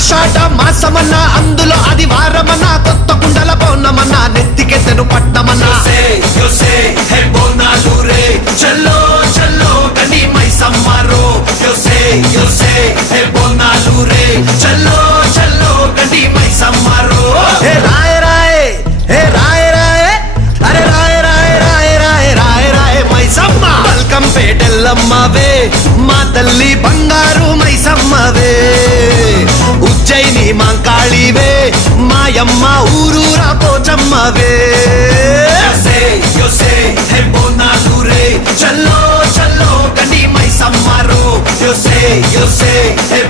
ఆషాఢ మాసమన్న అందులో అది వారమన్న కొత్త కుండల పౌర్ణమన్న నెత్తికెత్తెను పట్టమన్న చల్లో చల్లో కని మైసమ్మరో బోనాలు రే చల్లో చల్లో కని మైసమ్మరో హే రాయ రాయ హే రాయ రాయ అరే రాయ రాయ రాయ రాయ రాయ రాయ మైసమ్మ బల్కం పేటెల్లమ్మవే మా తల్లి బంగారు మైసమ్మవే ఉజ్జయిని మాంకాళివే మాయమ్మ ఊరూరా పోచమ్మవే బోనాలు రే చల్లో చల్లో కని మైసమ్మరో yo sé, hey,